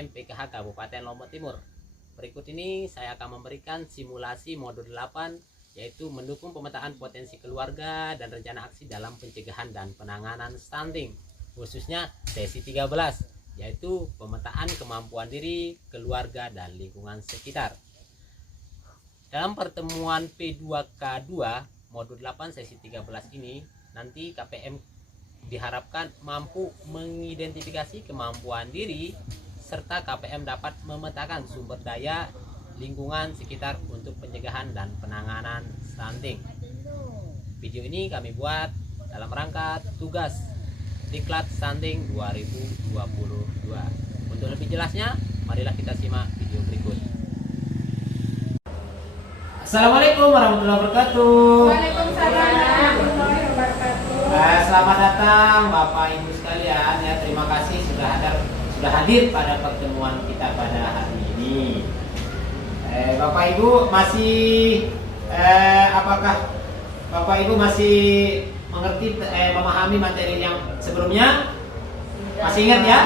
KPM PKH Kabupaten Lombok Timur. Berikut ini saya akan memberikan simulasi modul 8, yaitu mendukung pemetaan potensi keluarga dan rencana aksi dalam pencegahan dan penanganan stunting, khususnya sesi 13, yaitu pemetaan kemampuan diri, keluarga, dan lingkungan sekitar. Dalam pertemuan P2K2 modul 8 sesi 13 ini, nanti KPM diharapkan mampu mengidentifikasi kemampuan diri serta KPM dapat memetakan sumber daya lingkungan sekitar untuk pencegahan dan penanganan stunting. Video ini kami buat dalam rangka tugas Diklat Stunting 2022. Untuk lebih jelasnya, marilah kita simak video berikut. Assalamualaikum warahmatullahi wabarakatuh. Waalaikumsalam warahmatullahi wabarakatuh. Selamat datang Bapak Ibu sekalian, ya, terima kasih sudah hadir pada pertemuan kita pada hari ini. Bapak Ibu masih apakah Bapak Ibu masih mengerti memahami materi yang sebelumnya? Masih ingat ya?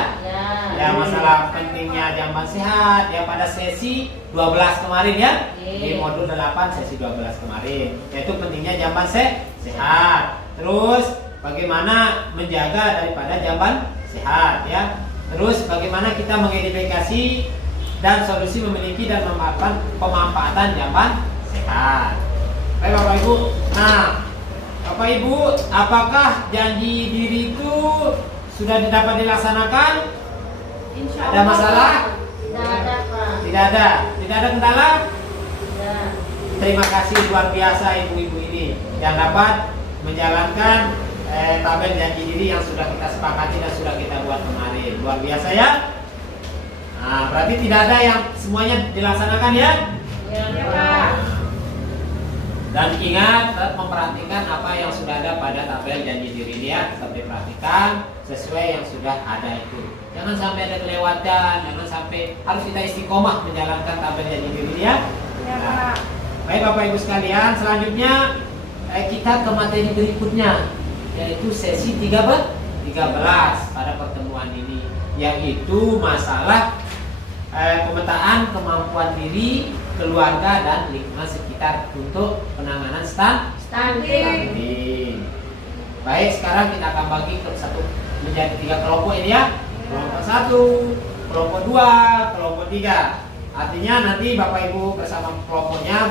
Ya, masalah pentingnya jamban sehat ya pada sesi 12 kemarin ya. Di modul 8 sesi 12 kemarin, yaitu pentingnya jamban sehat. Terus bagaimana menjaga daripada jamban sehat ya. Terus bagaimana kita mengidentifikasi dan solusi memiliki dan pemanfaatan jamban sehat. Baik Bapak Ibu. Nah, Bapak Ibu, apakah janji diri itu sudah dapat dilaksanakan? Ada masalah? Tidak ada, Pak. Tidak ada. Tidak ada kendala? Tidak. Terima kasih luar biasa ibu-ibu ini yang dapat menjalankan tabel janji diri yang sudah kita sepakati dan sudah kita buat kemarin. Luar biasa ya. Nah, berarti tidak ada yang semuanya dilaksanakan ya? Ya, Pak. Dan ingat, tetap memperhatikan apa yang sudah ada pada tabel janji diri ini ya. Tetap diperhatikan sesuai yang sudah ada itu. Jangan sampai ada kelewatan, jangan sampai harus kita istiqomah menjalankan tabel janji diri ini ya. Ya, Pak. Baik Bapak Ibu sekalian, selanjutnya kita ke materi berikutnya, yaitu sesi 13 pada pertemuan ini, yaitu masalah pemetaan kemampuan diri, keluarga, dan lingkungan sekitar untuk penanganan stunting. Baik, sekarang kita akan bagi menjadi 3 kelompok ini ya. Kelompok 1, kelompok 2, kelompok 3. Artinya nanti Bapak Ibu bersama kelompoknya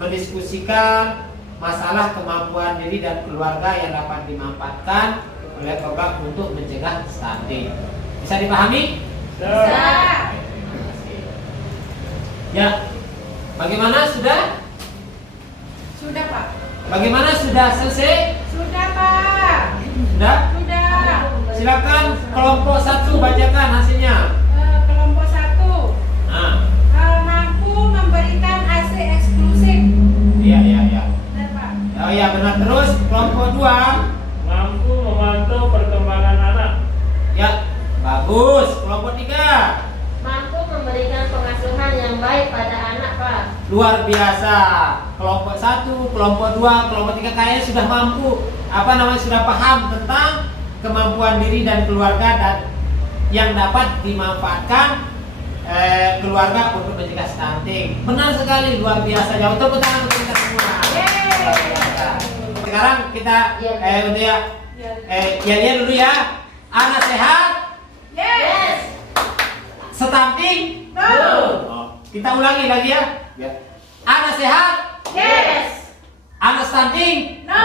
mendiskusikan masalah kemampuan diri dan keluarga yang dapat dimanfaatkan oleh program untuk mencegah stunting. Bisa dipahami? Bisa. Ya. Bagaimana sudah? Sudah, Pak. Bagaimana sudah selesai? Sudah, Pak. Sudah? Sudah. Silakan kelompok 1 bacakan hasilnya. Kelompok 1. Nah. Mampu memberikan AC eksklusif. Iya. Benar, Pak. Oh iya benar. Terus kelompok 2. Mampu memantau perkembangan anak. Ya, bagus. Kelompok 3. Mampu memberikan pengasuhan yang baik pada anak, Pak. Luar biasa. Kelompok 1, kelompok 2, kelompok 3 kayaknya sudah mampu, sudah paham tentang kemampuan diri dan keluarga dan yang dapat dimanfaatkan keluarga untuk mencegah stunting. Benar sekali, luar biasa. Jauh tepuk tangan untuk kita semua. Luar biasa. Sekarang kita untuk ya dulu ya. Anak sehat? Yes. Stunting? No. Oh, kita ulangi lagi ya. Anak sehat? Yes. Anak stunting? No.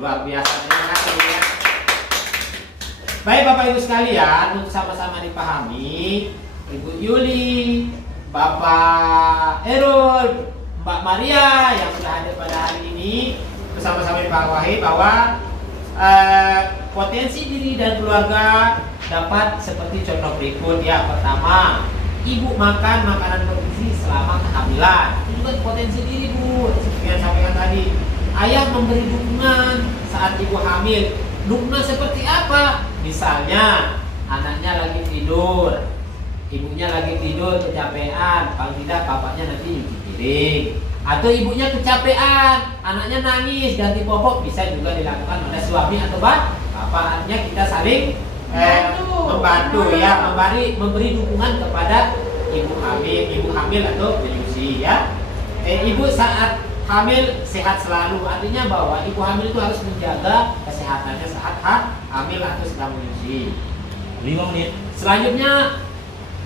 Luar biasa, terima kasih ya. Baik Bapak Ibu sekalian, untuk sama-sama dipahami, Ibu Yuli, Bapak Erul, Mbak Maria yang sudah hadir pada hari ini, bersama-sama dipahami bahwa potensi diri dan keluarga dapat seperti contoh berikut ya. Pertama, ibu makan makanan bergizi selama kehamilan. Itu juga potensi diri Bu. Seperti yang sampaikan tadi, ayah memberi dukungan saat ibu hamil. Dukungan seperti apa? Misalnya anaknya lagi tidur, ibunya lagi tidur kecapean, paling tidak bapaknya nanti nyuci piring. Atau ibunya kecapean, anaknya nangis ganti popok, bisa juga dilakukan oleh suami atau bapak. Artinya kita saling membantu ya, memberi dukungan kepada pada ibu hamil atau menyusui ya. Ibu saat hamil sehat selalu, artinya bahwa ibu hamil itu harus menjaga kesehatannya saat hamil atau sedang menyusui. 5 menit. Selanjutnya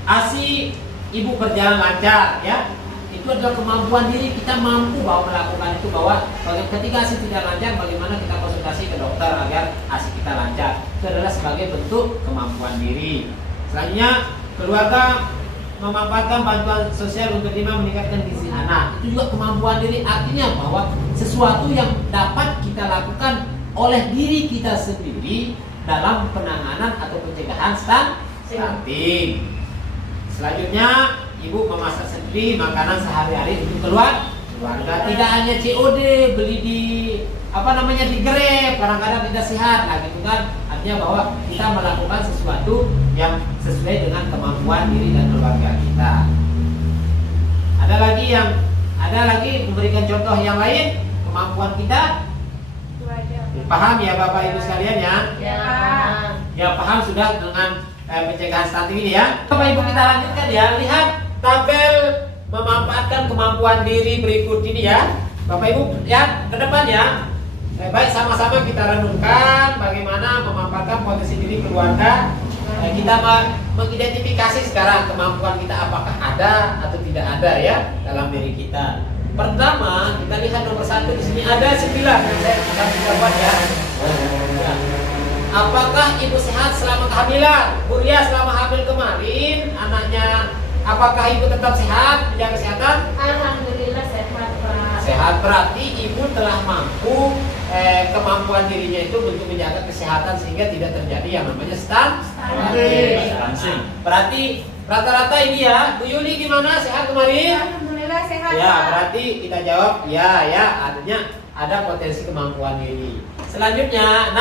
ASI ibu berjalan lancar ya. Itu adalah kemampuan diri, kita mampu bahwa melakukan itu, bahwa ketika ASI tidak lancar bagaimana kita konsultasi ke dokter agar ASI kita lancar. Itu adalah sebagai bentuk kemampuan diri. Selanjutnya keluarga memanfaatkan bantuan sosial untuk meningkatkan gizi anak. Itu juga kemampuan diri, artinya bahwa sesuatu yang dapat kita lakukan oleh diri kita sendiri dalam penanganan atau pencegahan stunting. Selanjutnya ibu memasak sendiri makanan sehari-hari untuk keluarga. Tidak hanya COD beli di di Grab, kadang-kadang tidak sehat lah gitu kan. Artinya bahwa kita melakukan sesuatu yang sesuai dengan kemampuan diri dan keluarga kita. Ada lagi memberikan contoh yang lain kemampuan kita. Paham ya Bapak Ibu sekalian ya? Ya paham sudah dengan pencegahan stunting ini ya. Bapak Ibu kita lanjutkan ya. Lihat tabel memanfaatkan kemampuan diri berikut ini ya. Bapak Ibu ya ke depan ya. Baik, sama-sama kita renungkan bagaimana memanfaatkan potensi diri keluarga. Kita mengidentifikasi sekarang kemampuan kita apakah ada atau tidak ada ya dalam diri kita. Pertama, kita lihat nomor 1 di sini ada 9. Saya sudah buat ya. Apakah ibu sehat selama kehamilan? Buria selama hamil kemarin, anaknya apakah ibu tetap sehat, menjaga kesehatan? Alhamdulillah sehat Pak. Sehat, berarti ibu telah mampu kemampuan dirinya itu untuk menjaga kesehatan sehingga tidak terjadi yang namanya stunting. Berarti rata-rata ini ya. Bu Yuli gimana, sehat kemarin? Alhamdulillah sehat. Ya, berarti kita jawab ya, artinya ada potensi kemampuan diri. Selanjutnya,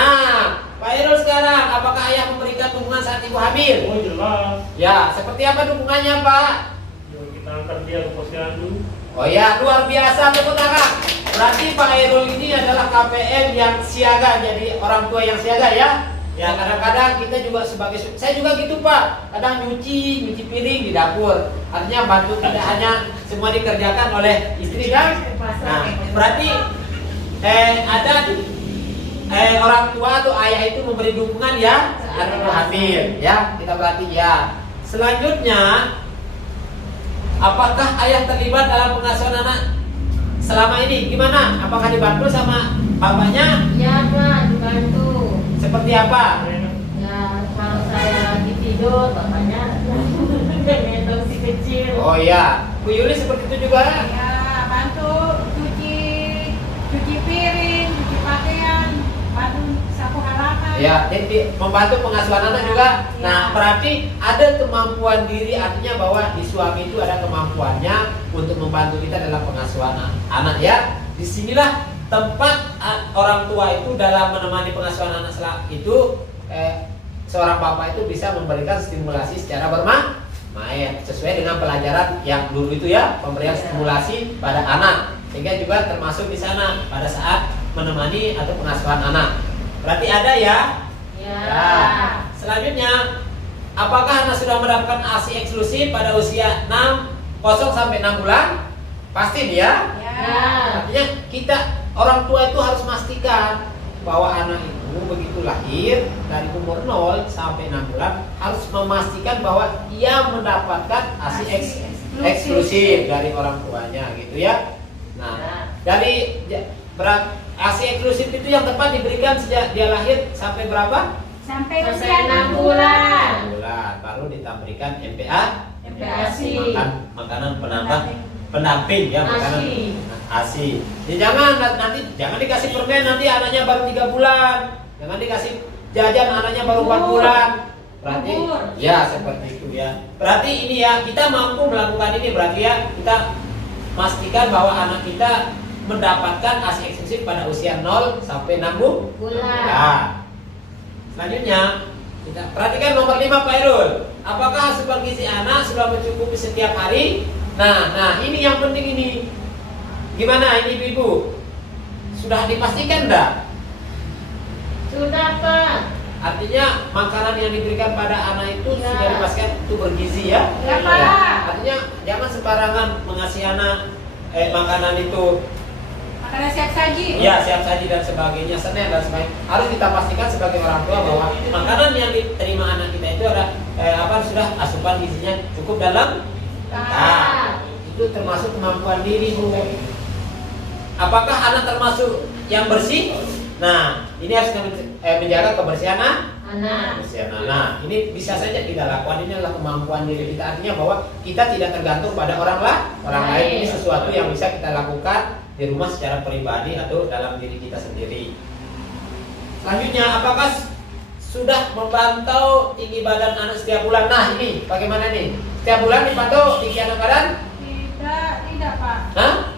Pak Irul sekarang, apakah ayah memberikan dukungan saat ibu hamil? Oh jelas. Ya, seperti apa dukungannya Pak? Kita antar dia ke posyandu. Oh ya, luar biasa, tepuk tangan. Berarti Pak Irul ini adalah KPM yang siaga, jadi orang tua yang siaga ya. Ya kadang-kadang kita juga sebagai, saya juga gitu Pak, kadang nyuci piring di dapur. Artinya bantu, tidak hanya semua dikerjakan oleh istri kan. Nah, berarti ada orang tua atau ayah itu memberi dukungan ya saat ibu hamil ya. Kita berarti ya. Selanjutnya, apakah ayah terlibat dalam pengasuhan anak selama ini? Gimana? Apakah dibantu sama bapaknya? Ya Pak, dibantu. Seperti apa? Ya kalau saya lagi tidur, bapaknya gendong si kecil. Oh iya, Bu Yuli seperti itu juga? Ya, bantu cuci piring, cuci pakaian, bantu sapu halaman. Ya, jadi membantu pengasuhan anak juga. Ya. Nah, berarti ada kemampuan diri, artinya bahwa di suami itu ada kemampuannya untuk membantu kita dalam pengasuhan anak ya. Disinilah tempat orang tua itu dalam menemani pengasuhan anak itu seorang bapak itu bisa memberikan stimulasi secara bermain sesuai dengan pelajaran yang dulu itu ya, pemberian stimulasi pada anak, sehingga juga termasuk di sana pada saat menemani atau pengasuhan anak. Berarti ada ya? Ya. Selanjutnya, apakah anak sudah mendapatkan ASI eksklusif pada usia 0 sampai 6 bulan? Pasti ya? Ya. Artinya kita orang tua itu harus memastikan bahwa anak itu begitu lahir dari umur 0 sampai 6 bulan harus memastikan bahwa ia mendapatkan ASI eksklusif dari orang tuanya gitu ya. Nah, dari ASI eksklusif itu yang tepat diberikan sejak dia lahir sampai berapa? Sampai Sampai usia 6 bulan. Baru ditampilkan MPA, MPASI. makanan pendamping ya, makanan ASI. ASI. Ya, nanti jangan dikasih permen nanti anaknya baru 3 bulan. Jangan dikasih jajan anaknya baru 4 bulan. Berarti ya seperti itu ya. Berarti ini ya, kita mampu melakukan ini, berarti ya kita pastikan bahwa anak kita mendapatkan ASI eksklusif pada usia 0 sampai 6 bulan. Nah, selanjutnya kita perhatikan nomor 5 Pak Irul. Apakah asupan gizi anak sudah mencukupi setiap hari? Nah ini yang penting ini. Gimana ini ibu? Sudah dipastikan enggak? Sudah Pak. Artinya makanan yang diberikan pada anak itu Ya. sudah dipastikan itu bergizi ya. Ya, Pak. Artinya jangan sembarangan mengasih anak makanan itu Makanan siap saji. ya siap saji dan sebagainya, senek dan sebagainya. Harus kita pastikan sebagai orang tua bahwa makanan yang diterima anak kita itu ada sudah asupan gizinya cukup dalam. Nah, itu termasuk kemampuan diri, Bu. Apakah anak termasuk yang bersih? Nah, ini harus menjaga kebersihan Anak. kebersihan anak. Ini bisa saja kita lakukan, ini adalah kemampuan diri kita. Artinya bahwa kita tidak tergantung pada orang lain. Ini sesuatu yang bisa kita lakukan di rumah secara pribadi atau dalam diri kita sendiri. Selanjutnya, apakah sudah memantau tinggi badan anak setiap bulan? Nah, ini bagaimana nih? Setiap bulan dipantau tinggi anak badan? Tidak Pak. Hah?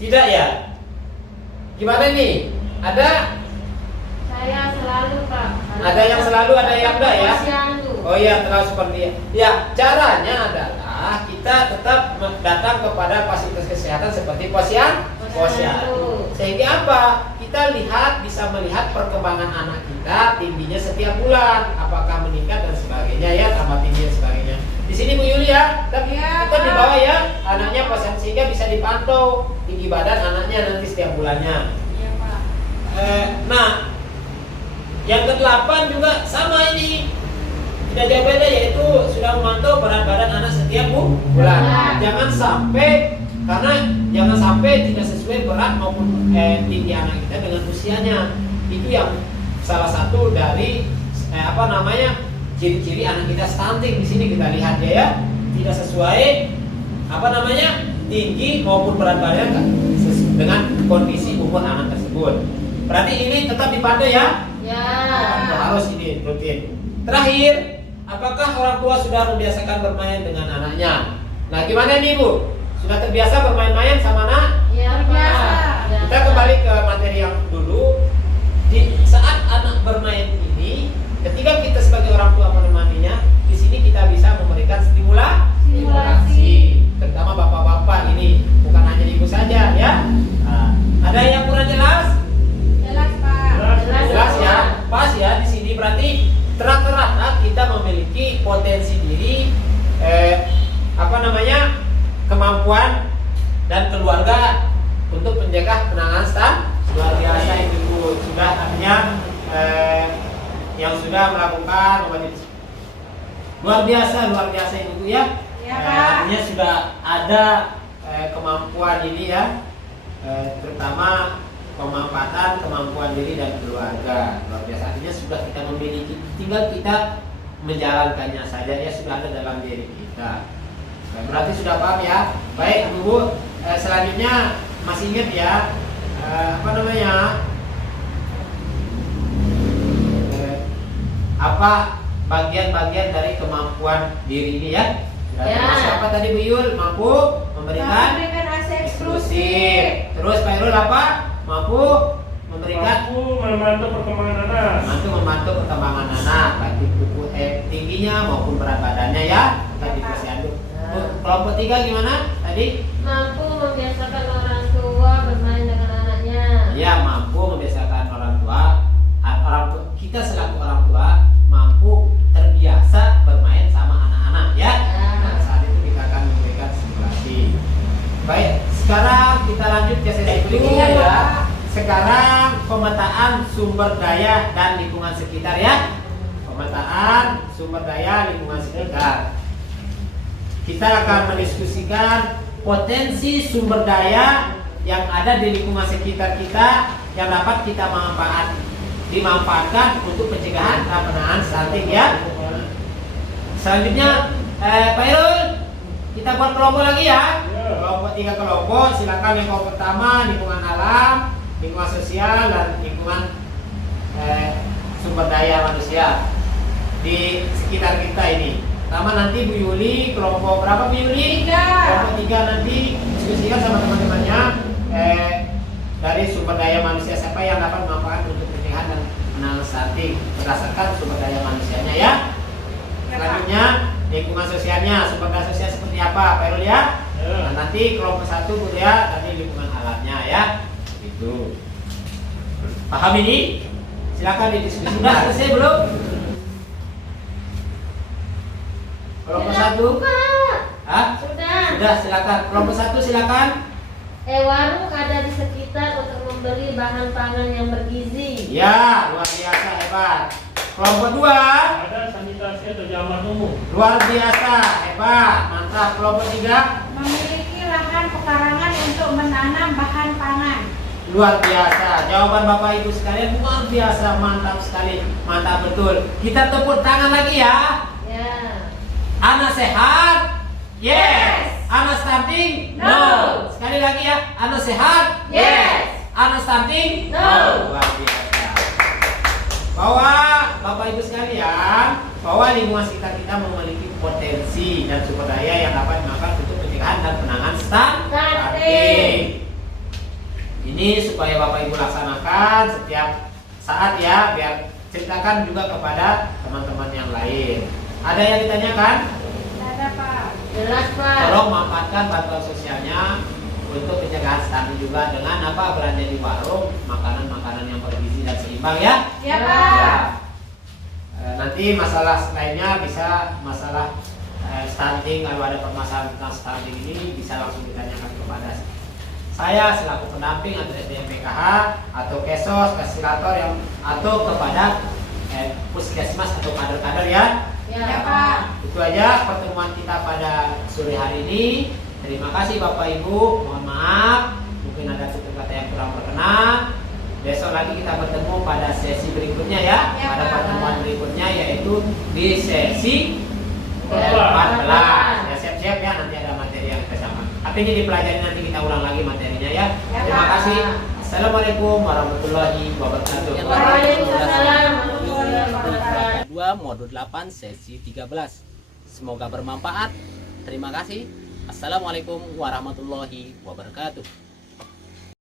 Tidak ya? Gimana nih? Ada? Saya selalu Pak. Ada yang selalu, ada yang enggak ya? Posyandu. Oh iya, terlalu seperti ya. Ya, caranya adalah kita tetap datang kepada fasilitas kesehatan seperti posyandu. Sehingga apa? Kita bisa melihat perkembangan anak kita, tingginya setiap bulan, apakah meningkat dan sebagainya ya, tambah tinggi dan sebagainya. Di sini Bu Yuli ya, tapi Ya, kita Pak. dibawa ya, anaknya posyandu sehingga bisa dipantau tinggi badan anaknya nanti setiap bulannya. Iya Pak. Nah, yang ke-8 juga sama ini, tidak jauh beda, yaitu sudah memantau berat badan anak setiap bulan. Jangan sampai tidak sesuai berat maupun tinggi anak kita dengan usianya. Itu yang salah satu dari ciri-ciri anak kita stunting. Di sini kita lihat ya, tidak sesuai tinggi maupun berat badan dengan kondisi umur anak tersebut. Berarti ini tetap dipantau ya. Ya. Harus ini rutin. Terakhir, apakah orang tua sudah membiasakan bermain dengan anaknya? Nah, gimana nih Bu? Sudah terbiasa bermain-main sama anak? Ya, Terbiasa. Pak. Kita kembali ke materi yang dulu. Di saat anak bermain ini, ketika kita sebagai orang tua menemaninya, di sini kita bisa memberikan stimulasi, terutama bapak-bapak ini, bukan hanya ibu saja ya. Nah, ada yang kurang jelas? Jelas Pak. Jelas ya, pas ya di sini berarti terang-terangan kita memiliki potensi diri, kemampuan dan keluarga untuk menjaga penanganan stunting. Luar biasa Ibu, sudah artinya yang sudah melakukan luar biasa Ibu ya. Ya, Pak. Artinya sudah ada kemampuan ini ya, terutama pemanfaatan kemampuan diri dan keluarga. Luar biasa, artinya sudah kita memiliki, tinggal kita menjalankannya saja ya, sudah ada dalam diri kita. Berarti sudah paham ya. Baik Bu, selanjutnya masih ingat ya apa bagian-bagian dari kemampuan diri ini ya. Ya. Termasuk apa tadi Bu Yul? Mampu memberikan AC eksklusif. Terus Pak Irul apa? Mampu memberikan membantu perkembangan anak. membantu perkembangan anak, baik buku tingginya maupun berat badannya ya. Tadi posyandu. Kelompok 3 gimana tadi? Mampu membiasakan orang tua bermain dengan anaknya. Ya, mampu membiasakan orang tua kita selaku orang tua mampu terbiasa bermain sama anak-anak ya. Nah, saat itu kita akan memberikan stimulasi. Baik, sekarang kita lanjut ke sesi berikutnya ya. Sekarang pemetaan sumber daya dan lingkungan sekitar ya. Pemetaan sumber daya lingkungan sekitar. Kita akan mendiskusikan potensi sumber daya yang ada di lingkungan sekitar kita yang dapat kita dimanfaatkan untuk pencegahan dan penanganan stunting ya. Selanjutnya Pak Irul, kita buat kelompok lagi ya. Kelompok 3 kelompok, silakan yang kelompok pertama lingkungan alam, lingkungan sosial dan lingkungan sumber daya manusia di sekitar kita ini. Pertama nanti Bu Yuli, kelompok berapa Bu Yuli? 3. Kelompok 3 nanti diskusikan sama teman-temannya dari sumber daya manusia siapa yang dapat memanfaatkan untuk pencegahan dan penanganan stunting berdasarkan sumber daya manusianya ya. Selanjutnya lingkungan sosialnya, sumber daya sosial seperti apa Pak Irul ya? Nah, nanti kelompok 1 Bu ya, tadi lingkungan alamnya ya. Itu. Paham ini? Silakan didiskusi. Sudah selesai belum? Kelompok satu? Pak. Hah? Sudah. Sudah, silakan. Kelompok satu silakan. Warung ada di sekitar untuk membeli bahan pangan yang bergizi. Ya, luar biasa, hebat. Kelompok dua. Ada sanitasi atau jalan umum. Luar biasa, hebat, mantap. Kelompok tiga. Memiliki lahan pekarangan untuk menanam bahan pangan. Luar biasa. Jawaban Bapak Ibu sekalian luar biasa, mantap sekali. Mantap betul. Kita tepuk tangan lagi ya. Ya. Ana sehat? Yes. Ana stunting? No. Sekali lagi ya. Ana sehat? Yes. Ana stunting? No. Luar biasa. Bahwa Bapak Ibu sekalian, bahwa lingkungan sekitar kita memiliki potensi dan sumber daya yang dapat dimanfaatkan untuk pencegahan dan penanganan stunting. Ini supaya Bapak Ibu laksanakan setiap saat ya, biar ceritakan juga kepada teman-teman yang lain. Ada yang ditanyakan? Tidak ada Pak. Jelas, Pak. Tolong manfaatkan bantuan sosialnya untuk pencegahan stunting juga dengan apa, belanja di warung makanan-makanan yang bergizi dan seimbang ya. Ya Ya. Pak. Nanti masalah lainnya bisa masalah stunting, kalau ada permasalahan tentang stunting ini bisa langsung ditanyakan kepada saya selaku pendamping atau SDM PKH atau KESOS, fasilitator yang atau kepada puskesmas atau kader-kader ya. Ya Pak. Itu aja pertemuan kita pada sore hari ini. Terima kasih Bapak Ibu. Mohon maaf mungkin ada tutur kata yang kurang berkenan. Besok lagi kita bertemu pada sesi berikutnya ya. Ya, Pada Pak. pertemuan berikutnya yaitu di sesi 14. 14. Ya, siap-siap ya, nanti ada materi yang kita sama. Tapi ini dipelajari, nanti kita ulang lagi materinya ya. Ya, Terima Pak. kasih. Assalamualaikum warahmatullahi wabarakatuh. Waalaikumsalam warahmatullahi wabarakatuh. 2 modul 8 sesi 13. Semoga bermanfaat. Terima kasih. Assalamualaikum warahmatullahi wabarakatuh.